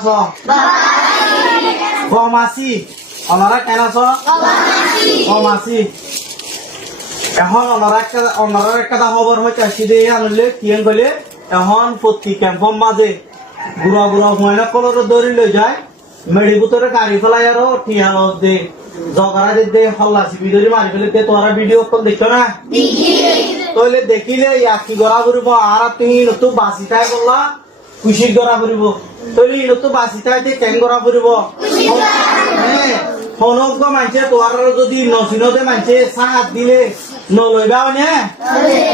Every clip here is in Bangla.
আছো কম আছি ওনারা কেন আছো কম আছি এখন ওনারা একটা খবর হচ্ছে আসি দিয়ে আনলে কি বলে এখন প্রতি ক্যাম্পর মাঝে বুড়া বুড়া মহিলা কলর দৌড়ি লই যায় মেডি ভিতরে গাড়ি ফেলাই আরো টিয়ার দে জগারা দে হল্লা চিপি ধরে মারি ফেলে তোরা ভিডিও কল দেখছো না তইলে দেখিলে কি গড়া ফুরিব আর তুমি তো বাঁচিটাই বললা খুশির গড়া ফুরিব তইলে তো বাঁচিটাই কেন গড়া ফুরিব হনজ্ঞ মানছে তোর যদি নচিনতে মানছে চাহাত দিলে নলইবা নে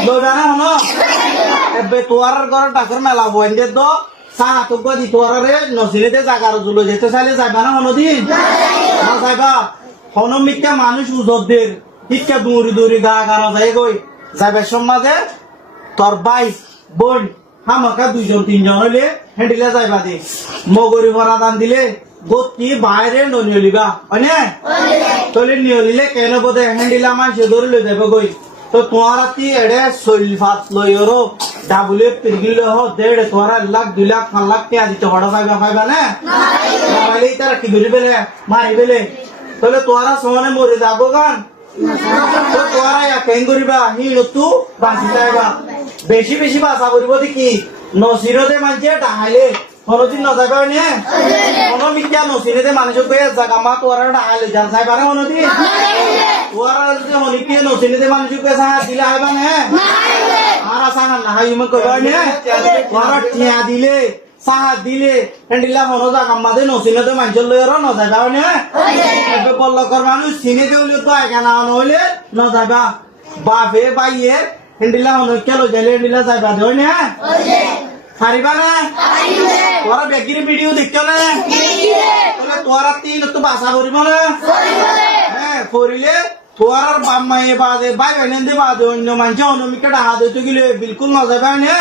লইবা না হন এবে তোর ঘর ডাক্তার মেলা বইন দে তো চাহাত দি তোরে নচিনেতে জাগার জুলো যেতে চাইলে যাইবা না হনদিন না যাইবা হনমিকা মানুষ উজরদের শিক্ষা দৌড়ি দৌড়ি গা গানো যায় গই যাইবার সমাজে তোর ভাই বোন হামাকা 2 জন 3 জন হইলে হেঁডিলে যাইবা দে মগরি ভরা দান দিলে গতি বাইরে নিয়লিবা হয়নে তলে নিয়লিলে কেন বোধে হেঁডিলা মানুষ ধরে লই যাবে গই তো তোমার এড়ে শৈলফাত লইরো ডাবুলে পিরগিলে হো দেড় তোমার 1 লাখ 2 লাখ 3 লাখ টাকা দিতে হড়া পাইবা না মারাইলে তারা কি ধরে বেলে মারি বেলে তাহলে তোরা সমানে মরে যাবো গান তোরা কেন করিবা হি তু বাঁচি যাইবা বেশি বেশি বাঁচা করিব দেখি নসিরতে মানছে ডাহাইলে কোনদিন ন যাইবা নে কোন মিথ্যা নসিরতে মানুষ জায়গা মা তোরা ডাহাইলে যা যাইবা না কোনদিন তোরা যদি হনিকে নসিরতে মানুষ দিলে আইবা নে আর আসা না হাই মে কইবা নে তোরা টিয়া দিলে সাহায্য দিলে হেন্ডিলা মনো জায়গা মাঝে নসিনতে মানুষ লই আর ন যাইবা নে এবে বল্লকর মানুষ চিনে গেলে তো এখানে হইলে ন যাইবা বাপে বাইয়ে হেন্ডিলা মনো কেলো যাইলে হেন্ডিলা যাইবা দেও নে পারিবা না তোরা বেগির ভিডিও দেখছো না তাহলে তোরা তিন তো বাসা করিব না হ্যাঁ করিলে তোর বাপ মায়ে বাদে ভাই বেনেন্দে বাদে অন্য মানুষ অনমিকে ডাহা দিতে গেলে বিলকুল ন যাবে না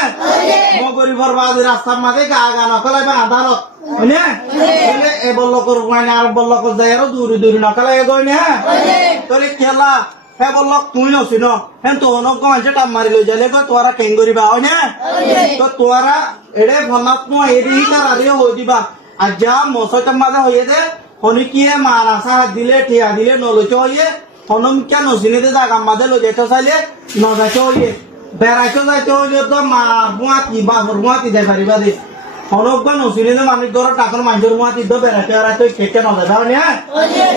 মগরিবর বাদে রাস্তার মাঝে গা গা নকলাইবা আধারত হয়নে তাহলে এ বল্লকর মানে আর বল্লকর যাই আরো দূরে দূরে নকলাই গই না তাহলে খেলা হে বলক তুই নছি ন হেন তো অনজ্ঞ মানুষ টাপ মারি লই যাইলে তোরা কেন করিবা হয়নে তো তোরা এড়ে ভনাত ন এড়ে তার আরে হই দিবা আর যা মশাটার মাঝে হইয়ে দে হনিকিয়ে মানাসা দিলে ঠিয়া দিলে নলইতে হইয়ে হনম কেন চিনেতে জায়গা মাঝে লই যেতে চাইলে ন যাইতে হইয়ে বেড়াইতে যাইতে হইলে তো মা বুয়াতি বাপর বুয়াতি যাই পারিবা দে হনজ্ঞ নচিনেতে মানুষ ধরো টাকার মানুষের বুয়াতি তো বেড়াইতে বেড়াইতে কেটে ন যাবে হয়নে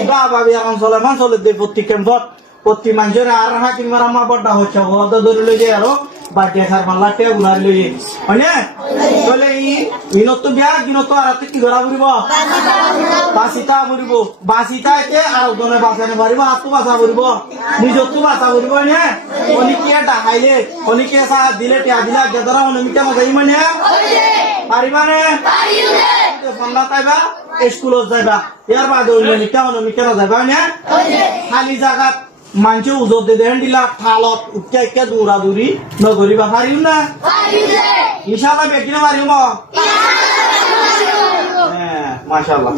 বাবা এখন চলে দে প্রতি ক্যাম্পত প্রতি মানুষের আর হাকিম মারা মা বড়টা হচ্ছে হদ ধরে লই যায় আরো বাটিয়া খার পাল্লা টেয়া উড়াই লই হয়নে তাহলে ইনত বিয়া কিনত আর কি করা ফুরিব বাসিতা ফুরিব বাসিতা এতে আর জনে বাঁচানো পারিব আর তো বাঁচা ফুরিব নিজর তো বাঁচা ফুরিব হয়নে অনেকে ডাকাইলে অনেকে সাহায্য দিলে টেয়া দিলে আগে ধরা অনমিকা মজাই মানে পারিবা নে পাল্লা তাইবা স্কুলত যাইবা ইয়ার বাদে অনমিকা ন যাইবা হয়নে খালি জায়গা মানুষে উজর দে দেন দিলা থালত উঠকে একে দৌড়া দৌড়ি নগরিবা পারিম না ইনশাআল্লাহ বেকিনে পারিম হ্যাঁ মাশাআল্লাহ।